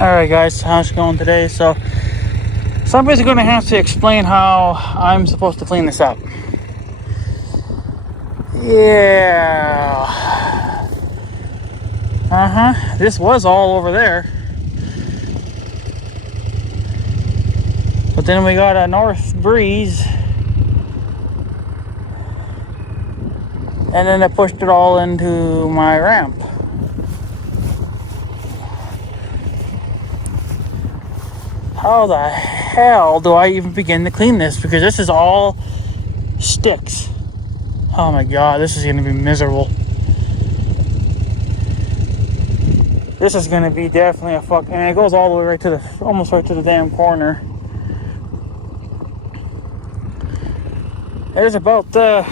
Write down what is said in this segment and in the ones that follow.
Alright guys, how's it going today? So I'm basically going to have to explain how I'm supposed to clean this up. Yeah. This was all over there. But then we got a north breeze. And then it pushed it all into my ramp. How the hell do I even begin to clean this? Because this is all sticks. Oh my god, this is going to be miserable. This is going to be definitely a fuck. And it goes all the way right to the, almost right to the damn corner. There's about, I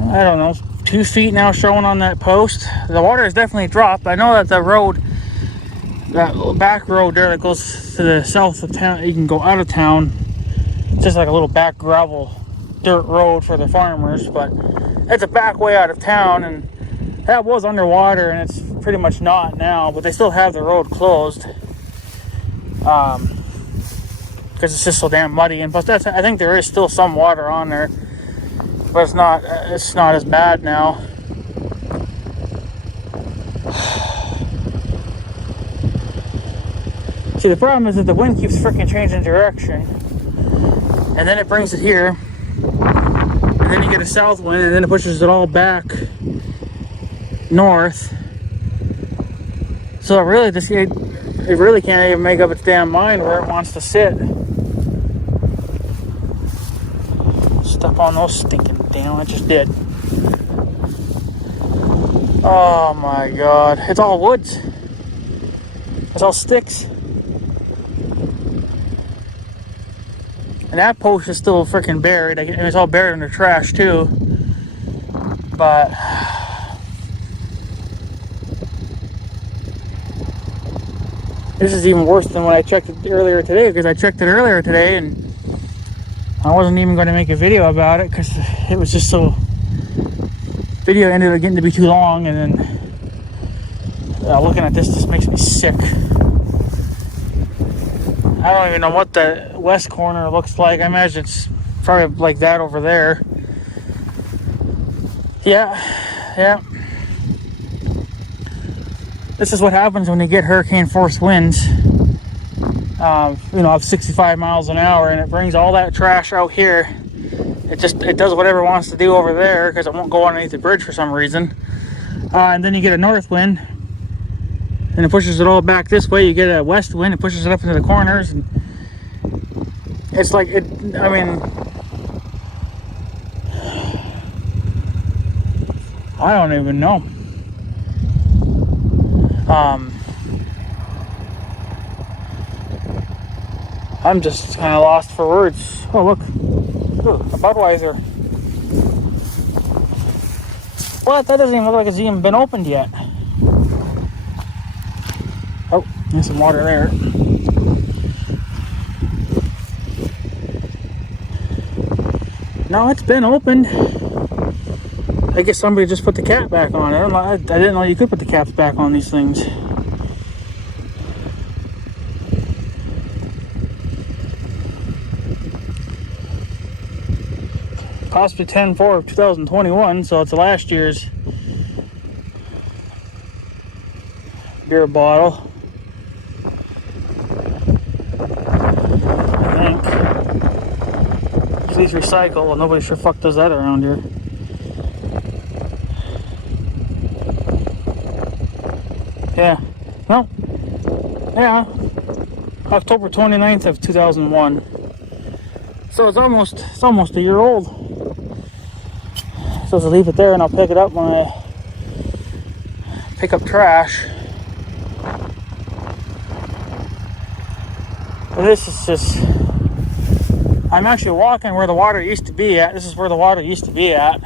don't know, 2 feet now showing on that post. The water has definitely dropped. I know that the road, that back road there that goes to the south of town, you can go out of town. It's just like a little back gravel dirt road for the farmers, but it's a back way out of town, and that was underwater, and it's pretty much not now, but they still have the road closed because it's just so damn muddy. And plus, I think there is still some water on there, but it's not as bad now. See, the problem is that the wind keeps freaking changing direction, and then it brings it here, and then you get a south wind, and then it pushes it all back north. So it really can't even make up its damn mind where it wants to sit. Step on those stinking damn, I just did. Oh my god, it's all woods. It's all sticks. And that post is still freaking buried. And it's all buried under trash too. But this is even worse than when I checked it earlier today, because I checked it earlier today and I wasn't even going to make a video about it because it was just so, video ended up getting to be too long, and then looking at this just makes me sick. I don't even know what the west corner looks like. I imagine it's probably like that over there. Yeah. This is what happens when you get hurricane force winds. Of 65 miles an hour, and it brings all that trash out here. It does whatever it wants to do over there because it won't go underneath the bridge for some reason. And then you get a north wind, and it pushes it all back this way. You get a west wind, it pushes it up into the corners, and it's like I don't even know. I'm just kind of lost for words. Oh, look. Ooh, a Budweiser. What? That doesn't even look like it's even been opened yet. Oh, there's some water there. No, it's been opened. I guess somebody just put the cap back on. I didn't know you could put the caps back on these things. Cost me $10/4/2021, so it's last year's beer bottle. I think. Please recycle. Well, nobody sure fuck does that around here. Yeah. Well, yeah. October 29th of 2001. So it's almost a year old. So I'll leave it there, and I'll pick it up when I pick up trash. But this is just, I'm actually walking where the water used to be at. This is where the water used to be at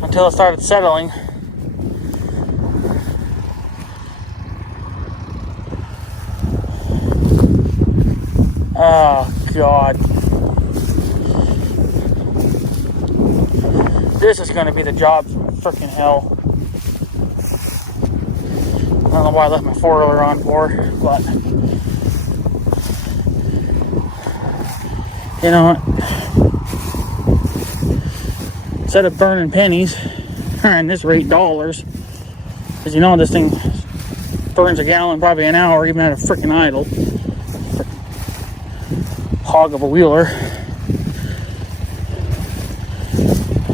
until it started settling. Oh god. This is going to be the job from freaking hell. don't know why I left my 4-wheeler on for, but you know what? Instead of burning pennies, and this rate dollars, because you know this thing burns a gallon probably an hour even at a freaking idle. Hog of a wheeler.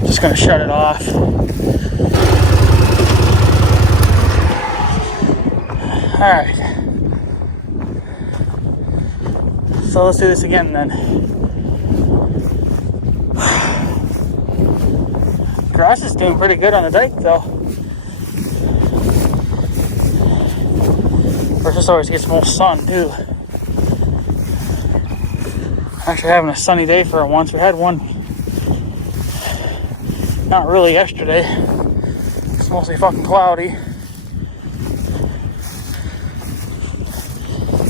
Just gonna shut it off. Alright. So let's do this again then. Grass is doing pretty good on the dike though. Of course, this always gets more sun too. Actually having a sunny day for once. We had one, not really yesterday. It's mostly fucking cloudy.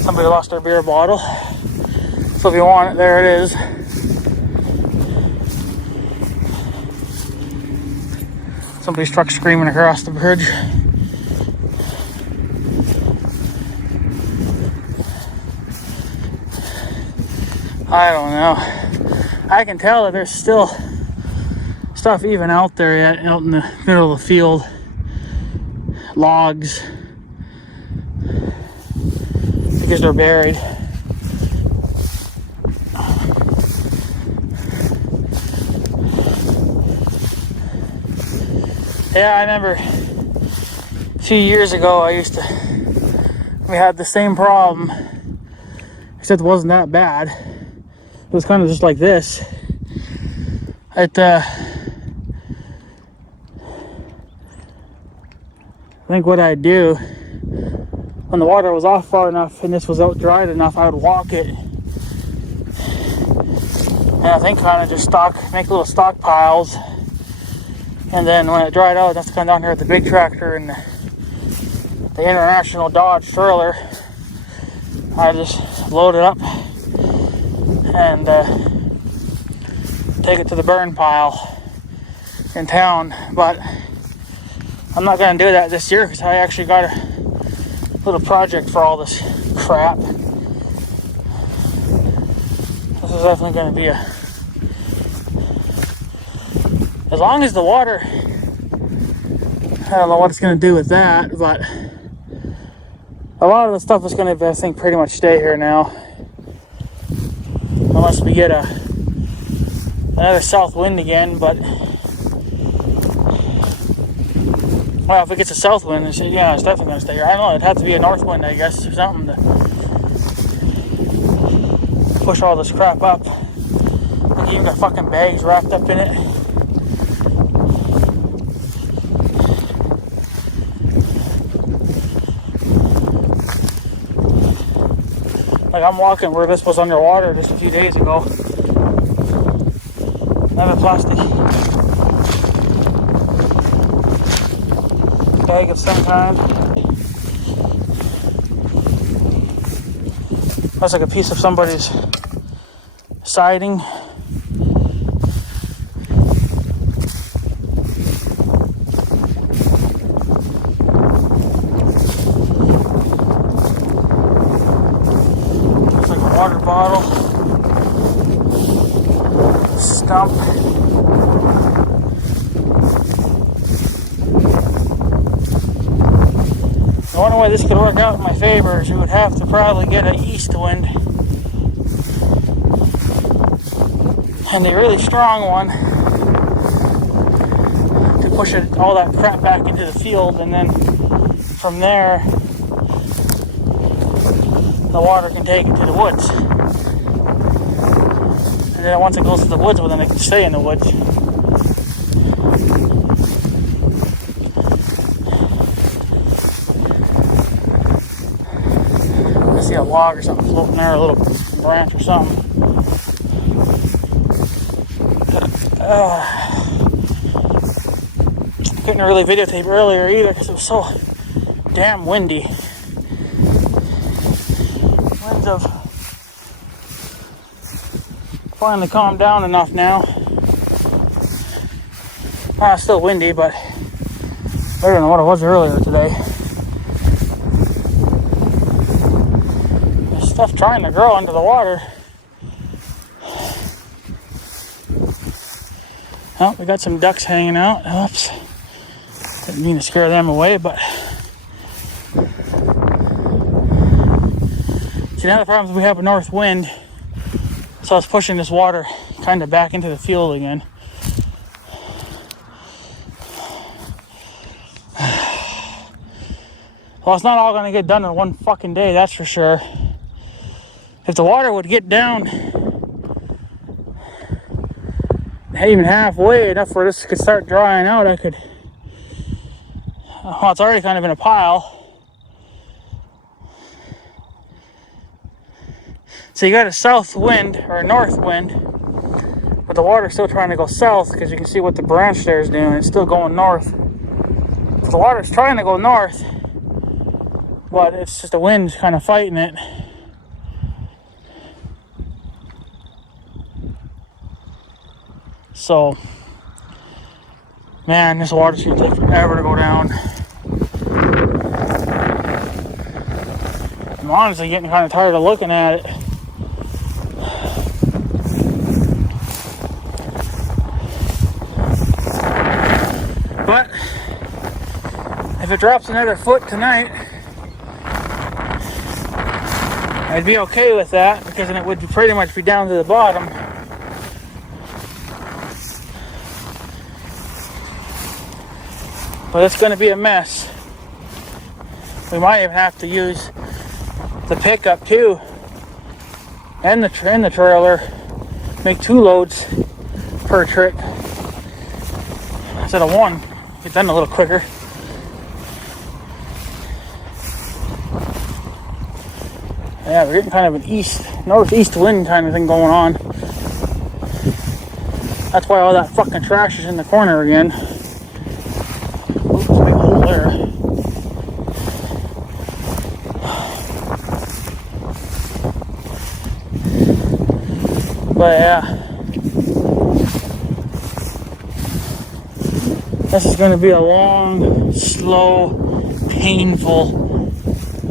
Somebody lost their beer bottle. So if you want it, there it is. Somebody's truck screaming across the bridge. I don't know. I can tell that there's still stuff even out there yet, out in the middle of the field. Logs. Because they're buried. Yeah, I remember a few years ago we had the same problem, except it wasn't that bad. It was kind of just like this. I think what I'd do, when the water was off far enough and this was out dried enough, I would walk it. And I think kind of just make little stockpiles. And then when it dried out, that's come down here with the big tractor and the International Dodge trailer. I just load it up and take it to the burn pile in town. But I'm not going to do that this year because I actually got a little project for all this crap. This is definitely going to be as long as the water, I don't know what it's going to do with that, but a lot of the stuff is going to, I think, pretty much stay here now. Unless we get another south wind again, but well, if it gets a south wind, yeah, it's definitely going to stay here. I don't know, it'd have to be a north wind, I guess, or something to push all this crap up. And even got fucking bags wrapped up in it. Like, I'm walking where this was underwater just a few days ago. I have a plastic bag of some kind. That's like a piece of somebody's siding. Water bottle, stump. The only way this could work out in my favor is we would have to probably get an east wind, and a really strong one to push all that crap back into the field, and then from there the water can take it to the woods. And then once it goes to the woods, well, then it can stay in the woods. I see a log or something floating there, a little branch or something. Couldn't really videotape earlier either because it was so damn windy. Winds have finally calmed down enough now. It's still windy, but better than what it was earlier today. Stuff trying to grow under the water. Oh, we got some ducks hanging out. Oops. Didn't mean to scare them away, but... See, now the problem is we have a north wind, so it's pushing this water kind of back into the field again. Well, it's not all going to get done in one fucking day, that's for sure. If the water would get down even halfway, enough where this could start drying out, I could... Well, it's already kind of in a pile. So you got a south wind, or a north wind, but the water's still trying to go south, because you can see what the branch there is doing. It's still going north. So the water's trying to go north, but it's just the wind kind of fighting it. So, man, this water seems like forever to go down. I'm honestly getting kind of tired of looking at it. But if it drops another foot tonight, I'd be okay with that, because then it would pretty much be down to the bottom. But it's going to be a mess. We might even have to use the pickup too, and the trailer. Make 2 loads per trip instead of 1. Get done a little quicker. Yeah, we're getting kind of an northeast wind kind of thing going on. That's why all that fucking trash is in the corner again. Oops, big hole there. But yeah, this is going to be a long, slow, painful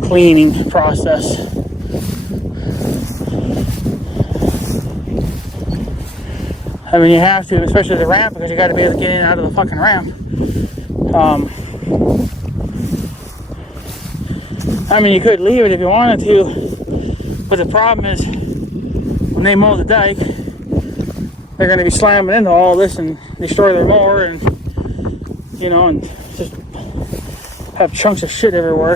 cleaning process. I mean, you have to, especially the ramp, because you got to be able to get in and out of the fucking ramp. I mean, you could leave it if you wanted to, but the problem is, when they mow the dike, they're going to be slamming into all this and destroy their mower, and you know, and just have chunks of shit everywhere.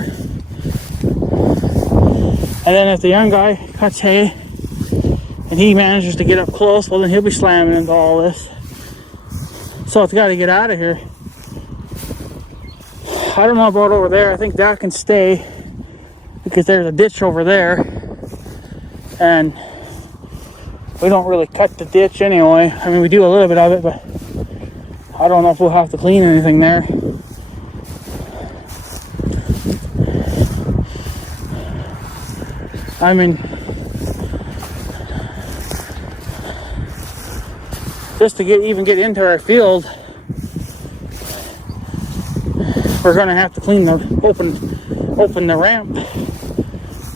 And then if the young guy cuts hay and he manages to get up close, well, then he'll be slamming into all this. So it's got to get out of here. I don't know about over there. I think that can stay, because there's a ditch over there, and we don't really cut the ditch anyway. I mean, we do a little bit of it, but I don't know if we'll have to clean anything there. I mean, just to even get into our field, we're gonna have to clean open the ramp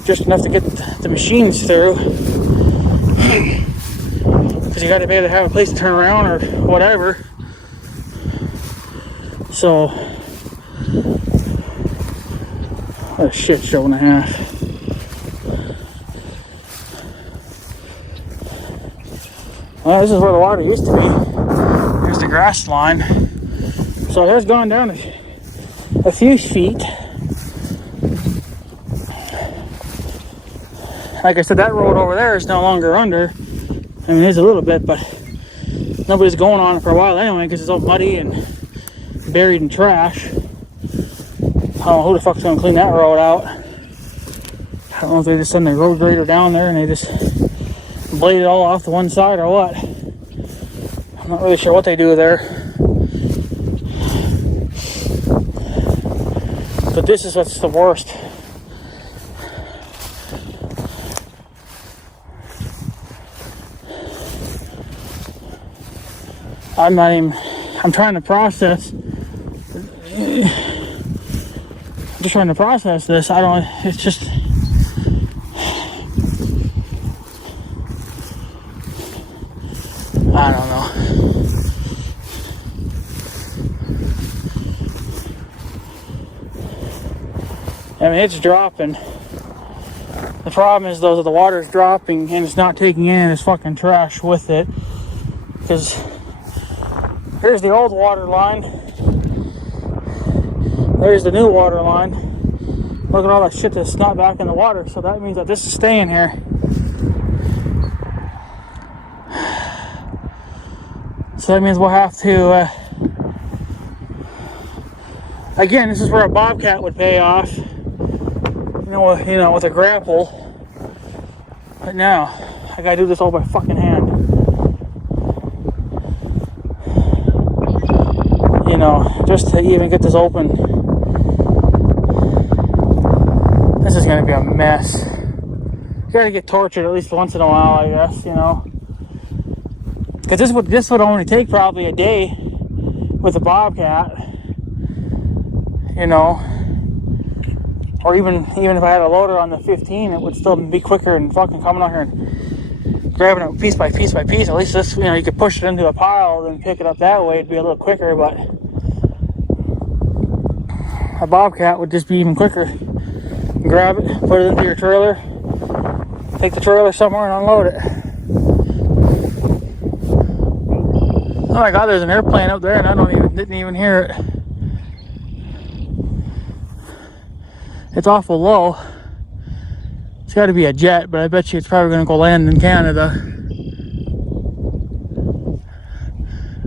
just enough to get the machines through, because you got to be able to have a place to turn around or whatever. So, what a shit show and a half. Well, this is where the water used to be. Here's the grass line. So it has gone down a few feet. Like I said, that road over there is no longer under. I mean, it is a little bit, but nobody's going on it for a while anyway, because it's all muddy and buried in trash. I don't know who the fuck's gonna clean that road out. I don't know if they just send the road grader down there and they just blade it all off the one side or what. I'm not really sure what they do there. But this is what's the worst. I'm trying to process. I'm just trying to process this. It's just, I mean, it's dropping. The problem is, though, that the water's dropping and it's not taking any of this fucking trash with it. Because here's the old water line. There's the new water line. Look at all that shit that's not back in the water. So that means that this is staying here. So that means we'll have to... again, this is where a bobcat would pay off. You know, with a grapple. But now, I gotta do this all by fucking hand. You know, just to even get this open. This is gonna be a mess. You gotta get tortured at least once in a while, I guess, you know. Because this would only take probably a day with a bobcat. You know. Or even if I had a loader on the 15, it would still be quicker than fucking coming out here and grabbing it piece by piece by piece. At least this, you know, you could push it into a pile and pick it up that way. It'd be a little quicker, but a bobcat would just be even quicker. Grab it, put it into your trailer, take the trailer somewhere and unload it. Oh my god, there's an airplane up there and I didn't even hear it. It's awful low. It's got to be a jet, but I bet you it's probably going to go land in Canada.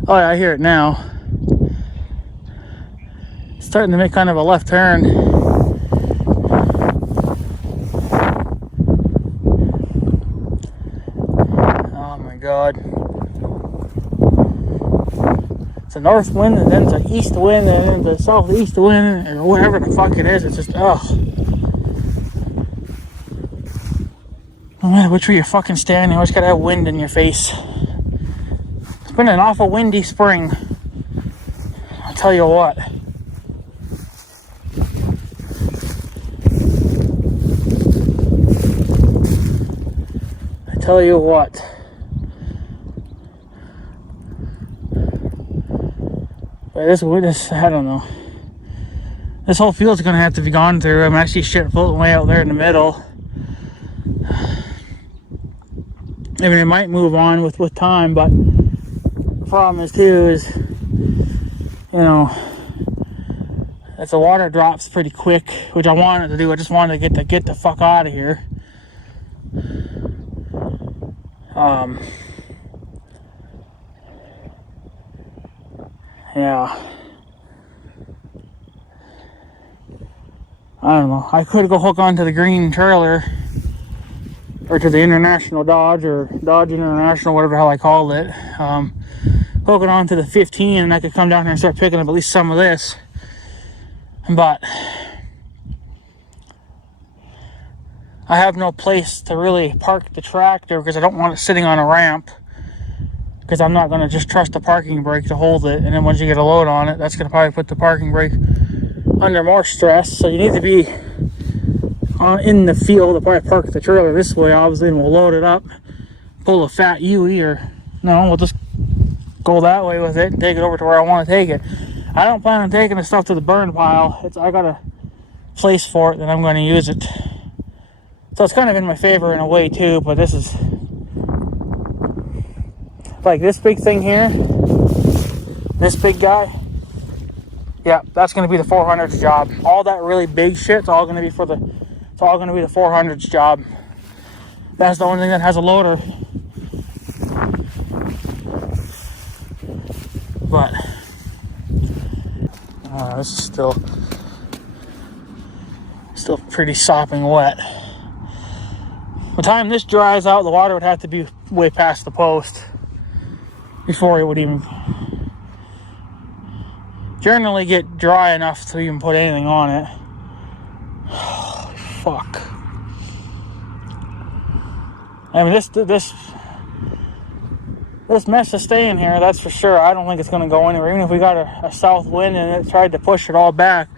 Oh yeah, I hear it now. It's starting to make kind of a left turn. Oh my god. It's a north wind, and then it's an east wind, and then it's a southeast wind, or whatever the fuck it is. It's just, ugh. No matter which way you're fucking standing, you always gotta have wind in your face. It's been an awful windy spring. I'll tell you what. I tell you what. This, I don't know. This whole field's gonna have to be gone through. I'm actually shit floating way out there in the middle. I mean, it might move on with time, but the problem is you know, as the water drops pretty quick, which I wanted to do. I just wanted to get the fuck out of here. Yeah. I don't know. I could go hook onto the green trailer or to the International Dodge or Dodge International, whatever the hell I called it. Hook it onto the 15 and I could come down here and start picking up at least some of this. But I have no place to really park the tractor because I don't want it sitting on a ramp. Because I'm not going to just trust the parking brake to hold it. And then once you get a load on it, that's going to probably put the parking brake under more stress. So you need to be in the field to probably park the trailer this way, obviously, and we'll load it up, pull a fat UE, or no, we'll just go that way with it and take it over to where I want to take it. I don't plan on taking the stuff to the burn pile. I got a place for it and I'm going to use it. So it's kind of in my favor in a way too, but this is like this big thing here, this big guy, yeah, that's going to be the 400's job. All that really big shit's all going to be the 400's job. That's the only thing that has a loader. But this is still pretty sopping wet. By the time this dries out, the water would have to be way past the post before it would even generally get dry enough to even put anything on it. Oh, fuck. I mean, this mess is staying here, that's for sure. I don't think it's going to go anywhere. Even if we got a south wind and it tried to push it all back,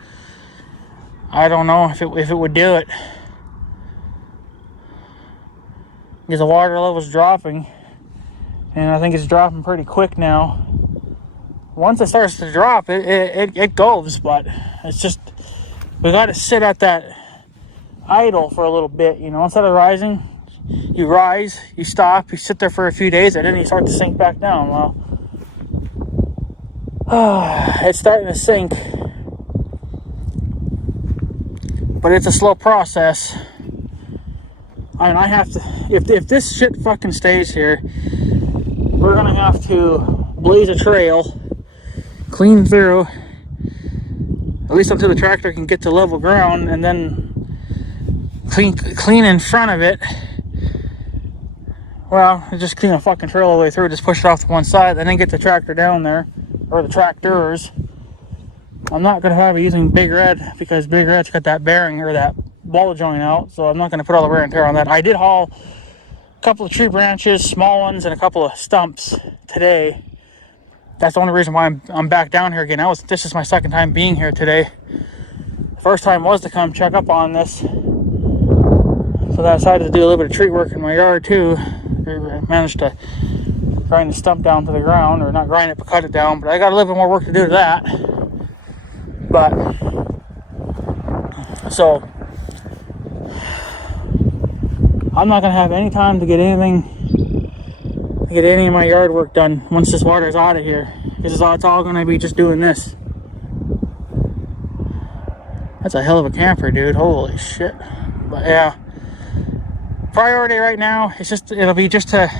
I don't know if it would do it. Because the water level's dropping. And I think it's dropping pretty quick now. Once it starts to drop, it goes. But it's just, we got to sit at that idle for a little bit, you know. Instead of rising, you rise, you stop, you sit there for a few days, and then you start to sink back down. Well, it's starting to sink, but it's a slow process. I mean, I have to, if this shit fucking stays here, we're gonna have to blaze a trail, clean through, at least until the tractor can get to level ground, and then clean in front of it. Well, just clean a fucking trail all the way through, just push it off to one side, and then get the tractor down there, or the tractors. I'm not gonna have it using Big Red because Big Red's got that bearing or that ball joint out, so I'm not gonna put all the wear and tear on that. I did haul a couple of tree branches, small ones, and a couple of stumps today. That's the only reason why I'm back down here again. This is my second time being here today. The first time was to come check up on this, so I decided to do a little bit of tree work in my yard too. I managed to grind the stump down to the ground, or not grind it but cut it down, but I got a little bit more work to do to that. But so I'm not gonna have any time to get any of my yard work done once this water is out of here. It's all gonna be just doing this. That's a hell of a camper, dude. Holy shit. But yeah, priority right now is it'll be just to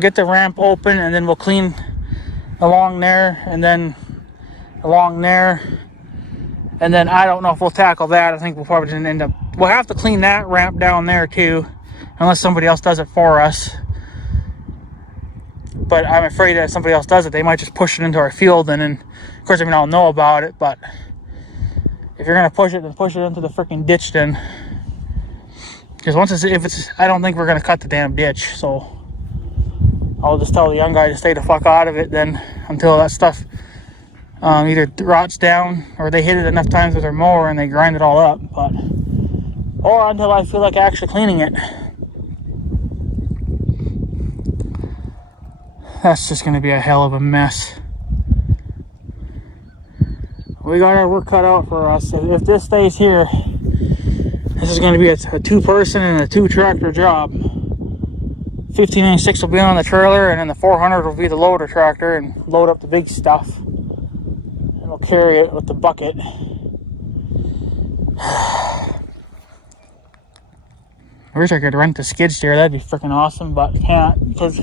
get the ramp open, and then we'll clean along there, and then along there, and then I don't know if we'll tackle that. I think we'll probably just we'll have to clean that ramp down there too, unless somebody else does it for us. But I'm afraid that if somebody else does it, they might just push it into our field, and then of course, I mean, I'll know about it, but if you're gonna push it, then push it into the freaking ditch then. Because I don't think we're gonna cut the damn ditch, so I'll just tell the young guy to stay the fuck out of it then until that stuff either rots down, or they hit it enough times with their mower and they grind it all up, or until I feel like actually cleaning it. That's just gonna be a hell of a mess. We got our work cut out for us. If this stays here, this is going to be a two-person and a two-tractor job. 1596 will be on the trailer, and then the 400 will be the loader tractor and load up the big stuff. And we'll carry it with the bucket. I wish I could rent the skid steer. That'd be freaking awesome, but I can't because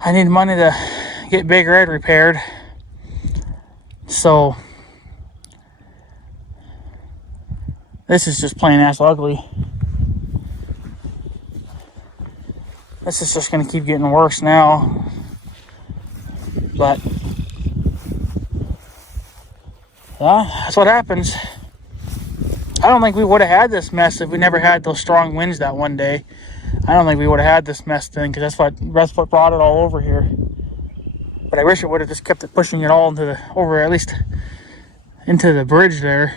I need money to get Big Red repaired. So this is just plain ass ugly. This is just gonna keep getting worse now. But yeah, that's what happens. I don't think we would have had this mess if we never had those strong winds that one day. I don't think we would have had this mess then, because that's what brought it all over here. But I wish it would have just kept it pushing it all at least into the bridge there.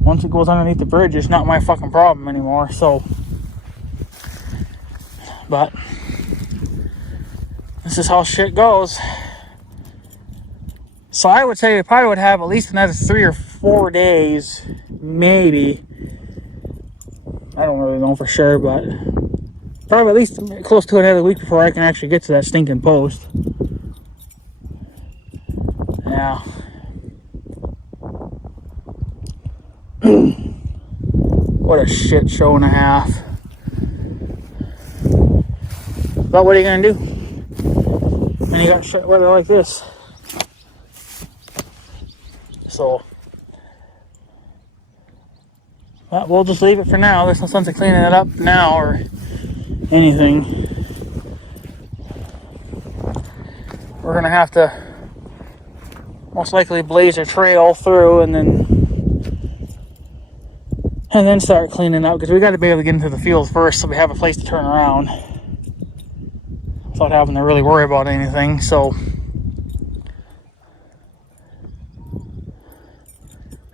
Once it goes underneath the bridge, it's not my fucking problem anymore. So, but this is how shit goes. So I would say we probably would have at least another 3 or 4 days, maybe. I don't really know for sure, but probably at least close to another week before I can actually get to that stinking post. Yeah. What a shit show and a half. But what are you gonna do when you got shit weather like this? So, well, we'll just leave it for now. There's no sense of cleaning it up now or anything. We're gonna have to most likely blaze a trail through and then start cleaning up, because we got to be able to get into the field first so we have a place to turn around without having to really worry about anything. So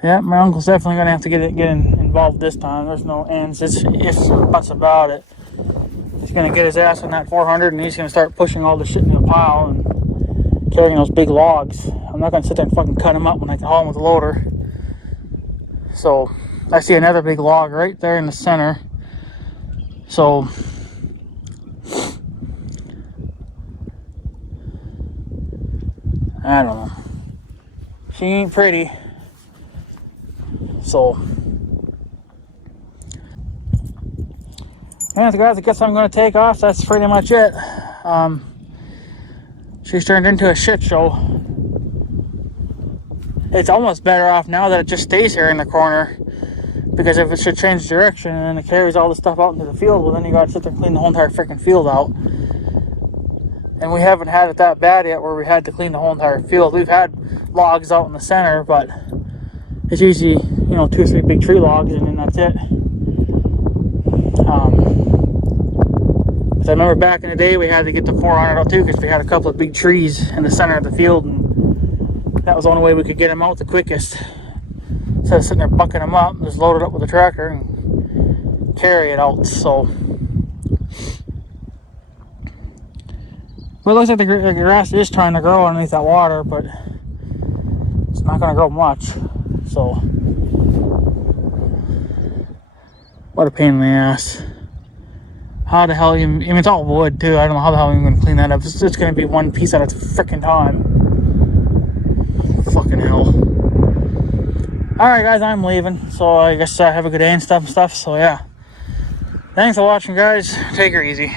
yeah, my uncle's definitely gonna have to get involved this time. There's no ands, ifs or buts about it. He's gonna get his ass on that 400 and he's gonna start pushing all the shit into a pile and carrying those big logs. I'm not gonna sit there and fucking cut them up when I can haul them with a loader. So I see another big log right there in the center. So I don't know. She ain't pretty. So and guys, I guess I'm going to take off. That's pretty much it. She's turned into a shit show. It's almost better off now that it just stays here in the corner, because if it should change direction and it carries all the stuff out into the field, well then you got to sit there and clean the whole entire freaking field out. And we haven't had it that bad yet where we had to clean the whole entire field. We've had logs out in the center, but it's usually, you know, 2 or 3 big tree logs, and then that's it. I remember back in the day we had to get the 400 out too, because we had a couple of big trees in the center of the field, and that was the only way we could get them out the quickest. Instead of sitting there bucking them up, just load it up with the tractor and carry it out. So, but it looks like the grass is trying to grow underneath that water, but it's not going to grow much. So, what a pain in the ass. How the hell, I mean, it's all wood too. I don't know how the hell I'm going to clean that up. It's just going to be one piece at a freaking time. Fucking hell. Alright guys, I'm leaving. So I guess have a good day and stuff. So yeah. Thanks for watching guys. Take her easy.